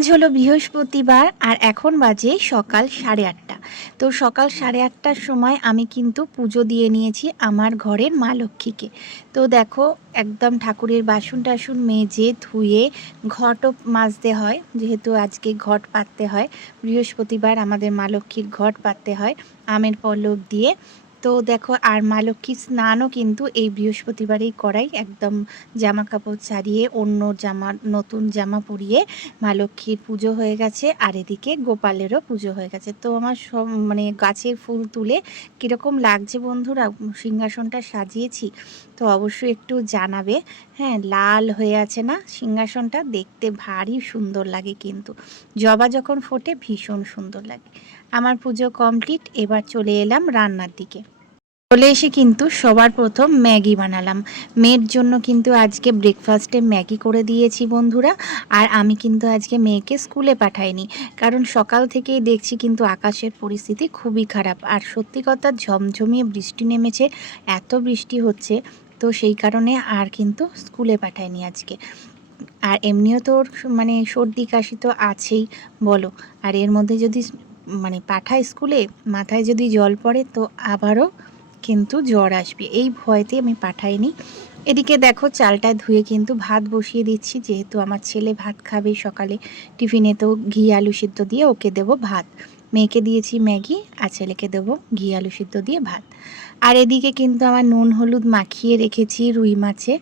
আজ হলো বৃহস্পতিবার আর এখন বাজে সকাল 8:30। তো সকাল 8:30টার সময় আমি কিন্তু পুজো দিয়ে নিয়েছি আমার ঘরের মা লক্ষ্মীকে। তো দেখো একদম ঠাকুরের বাসন টাসন মেজে ধুয়ে ঘটও মাজতে হয়, যেহেতু আজকে ঘট পাততে হয়। বৃহস্পতিবার আমাদের মা লক্ষ্মীর ঘট পাততে হয় আমের পল্লব দিয়ে। তো দেখো আর মা লক্ষ্মীর স্নানও কিন্তু এই বৃহস্পতিবারেই করাই, একদম জামা কাপড় ছাড়িয়ে অন্য জামা নতুন জামা পরিয়ে মা লক্ষ্মীর পুজো হয়ে গেছে আর এদিকে গোপালেরও পুজো হয়ে গেছে। তো আমার সব মানে গাছের ফুল তুলে কীরকম লাগছে বন্ধুরা, সিংহাসনটা সাজিয়েছি তো অবশ্যই একটু জানাবে। হ্যাঁ, লাল হয়ে আছে না সিংহাসনটা, দেখতে ভারী সুন্দর লাগে, কিন্তু জবা যখন ফোটে ভীষণ সুন্দর লাগে। আমার পুজো কমপ্লিট, এবার চলে এলাম রান্নার দিকে। চলে এসে কিন্তু সবার প্রথম ম্যাগি বানালাম। মেয়ের জন্য কিন্তু আজকে ব্রেকফাস্টে ম্যাগি করে দিয়েছি বন্ধুরা। আর আমি কিন্তু আজকে মেয়েকে স্কুলে পাঠাইনি, কারণ সকাল থেকেই দেখছি কিন্তু আকাশের পরিস্থিতি খুবই খারাপ। আর সত্যি কথা ঝমঝমিয়ে বৃষ্টি নেমেছে, এত বৃষ্টি হচ্ছে, তো সেই কারণে আর কিন্তু স্কুলে পাঠাইনি আজকে। আর এমনিও তো ওর মানে সর্দি কাশি তো আছেই বলো, আর এর মধ্যে যদি মানে পাঠায় স্কুলে, মাথায় যদি জল পড়ে তো আবারও কিন্তু জ্বর আসবে, এই ভয়তে আমি পাঠাইনি। এদিকে দেখো চালটা ধুয়ে কিন্তু ভাত বসিয়ে দিচ্ছি, যেহেতু আমার ছেলে ভাত খাবে সকালে টিফিনে, তো ঘি আলু সিদ্ধ দিয়ে ওকে দেবো ভাত। মেয়েকে দিয়েছি ম্যাগি আর ছেলেকে দেবো ঘি আলু সিদ্ধ দিয়ে ভাত। আর এদিকে কিন্তু আমার নুন হলুদ মাখিয়ে রেখেছি রুই মাছে।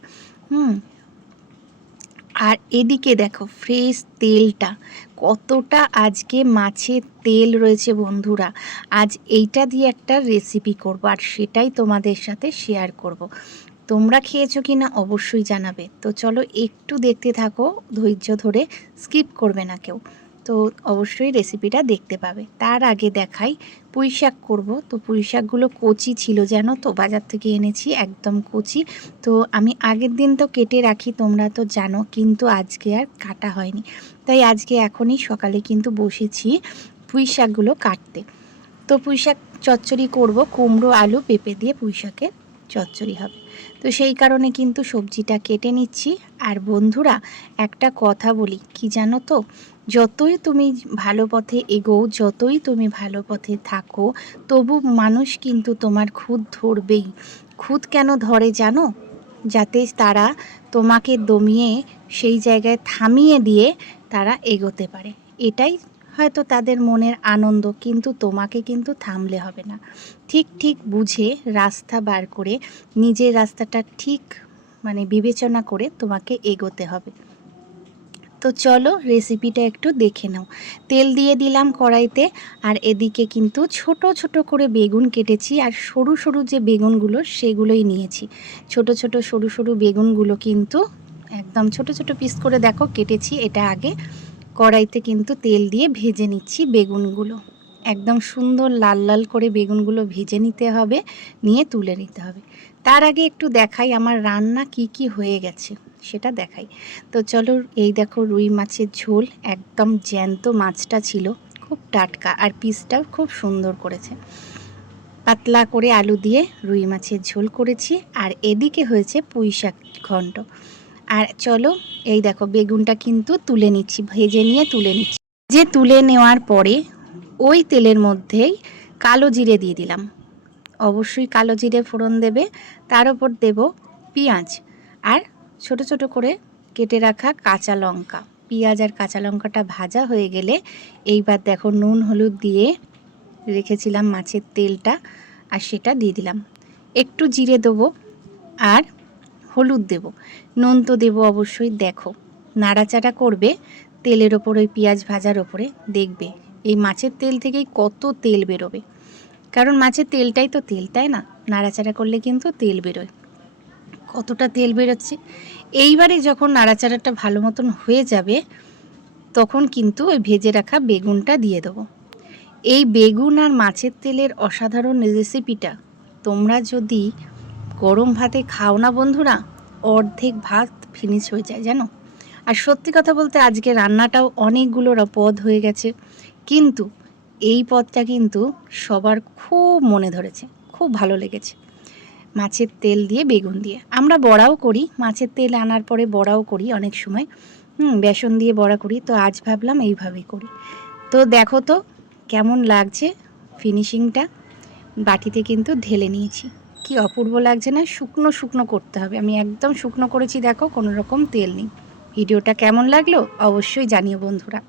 আর এদিকে দেখো ফ্রেশ তেলটা কতটা আজকে মাছের তেল রয়েছে বন্ধুরা। আজ এইটা দিয়ে একটা রেসিপি করব আর সেটাই তোমাদের সাথে শেয়ার করব। তোমরা খেয়েছো কি না অবশ্যই জানাবে। তো চলো একটু দেখতে থাকো ধৈর্য ধরে, স্কিপ করবে না কেউ, তো অবশ্যই রেসিপিটা দেখতে পাবে। তার আগে দেখাই পুঁই শাক করবো। তো পুঁই শাকগুলো কচি ছিল জানো তো, বাজার থেকে এনেছি একদম কচি। তো আমি আগের দিন তো কেটে রাখি, তোমরা তো জানো, কিন্তু আজকে আর কাটা হয়নি, তাই আজকে এখনই সকালে কিন্তু বসেছি পুঁই শাকগুলো কাটতে। তো পুঁই শাক চচ্চড়ি করবো, কুমড়ো আলু পেঁপে দিয়ে পুঁই শাকের চচ্চড়ি হবে। তো সেই কারণে কিন্তু সবজিটা কেটে নিচ্ছি। আর বন্ধুরা একটা কথা বলি কি জানো তো, যতই তুমি ভালো পথে এগোও, যতই তুমি ভালো পথে থাকো, তবু মানুষ কিন্তু তোমার খুঁত ধরবেই। খুঁত কেন ধরে জানো? যাতে তারা তোমাকে দমিয়ে সেই জায়গায় থামিয়ে দিয়ে তারা এগোতে পারে, এটাই হয়তো তাদের মনের আনন্দ, কিন্তু তোমাকে কিন্তু থামলে হবে না। ঠিক ঠিক বুঝে রাস্তা বার করে নিজের রাস্তাটা ঠিক মানে বিবেচনা করে তোমাকে এগোতে হবে। তো চলো রেসিপিটা একটু দেখে নাও। তেল দিয়ে দিলাম কড়াইতে, আর এদিকে কিন্তু ছোট ছোট করে বেগুন কেটেছি, আর সরু সরু যে বেগুনগুলো সেগুলোই নিয়েছি। ছোট ছোট সরু সরু বেগুনগুলো কিন্তু একদম ছোট ছোট পিস করে দেখো কেটেছি। এটা আগে কড়াইতে কিন্তু তেল দিয়ে ভেজে নিচ্ছি বেগুনগুলো, একদম সুন্দর লাল লাল করে বেগুনগুলো ভেজে নিতে হবে, নিয়ে তুলে নিতে হবে। তার আগে একটু দেখাই আমার রান্না কি কি হয়ে গেছে, সেটা দেখাই। তো চলো, এই দেখো রুই মাছের ঝোল, একদম জ্যান্ত মাছটা ছিল, খুব টাটকা, আর পিসটাও খুব সুন্দর করেছে। পাতলা করে আলু দিয়ে রুই মাছের ঝোল করেছি। আর এদিকে হয়েছে পুঁই শাক ঘন্ট। আর চলো এই দেখো বেগুনটা কিন্তু তুলে নিচ্ছি, ভেজে নিয়ে তুলে নিচ্ছি। যে তুলে নেওয়ার পরে ওই তেলের মধ্যেই কালো জিরে দিয়ে দিলাম, অবশ্যই কালো জিরে ফোড়ন দেবে। তার উপর দেব পেঁয়াজ আর ছোট ছোট করে কেটে রাখা কাঁচা লঙ্কা। পেঁয়াজ আর কাঁচা লঙ্কাটা ভাজা হয়ে গেলে এইবার দেখো নুন হলুদ দিয়ে রেখেছিলাম মাছের তেলটা, আর সেটা দিয়ে দিলাম। একটু জিরে দেবো আর হলুদ দেব, নুন তো দেবো অবশ্যই। দেখো নাড়াচাড়া করবে তেলের ওপর, ওই পেঁয়াজ ভাজার ওপরে, দেখবে এই মাছের তেল থেকেই কত তেল বেরোবে, কারণ মাছের তেলটাই তো তেল, তাই না? নাড়াচাড়া করলে কিন্তু তেল বেরোয়, কতটা তেল বেরোচ্ছে। এইবারে যখন নাড়াচাড়াটা ভালো মতন হয়ে যাবে, তখন কিন্তু ওই ভেজে রাখা বেগুনটা দিয়ে দেবো। এই বেগুন আর মাছের তেলের অসাধারণ রেসিপিটা তোমরা যদি গরম ভাতে খাও না বন্ধুরা, অর্ধেক ভাত ফিনিশ হয়ে যায় জানো। আর সত্যি কথা বলতে আজকে রান্নাটাও অনেকগুলো পদ হয়ে গেছে, কিন্তু এই পদটা কিন্তু সবার খুব মনে ধরেছে, খুব ভালো লেগেছে। মাছের তেল দিয়ে বেগুন দিয়ে আমরা বড়াও করি, মাছের তেল আনার পরে বড়াও করি অনেক সময়, বেসন দিয়ে বড়া করি, তো আজ ভাবলাম এইভাবেই করি। তো দেখো তো কেমন লাগছে ফিনিশিংটা। বাটিতে কিন্তু ঢেলে নিয়েছি, কি অপূর্ব লাগছে না? শুকনো শুকনো করতে হবে, আমি একদম শুকনো করেছি, দেখো কোনো রকম তেল নেই। ভিডিওটা কেমন লাগলো অবশ্যই জানিও বন্ধুরা।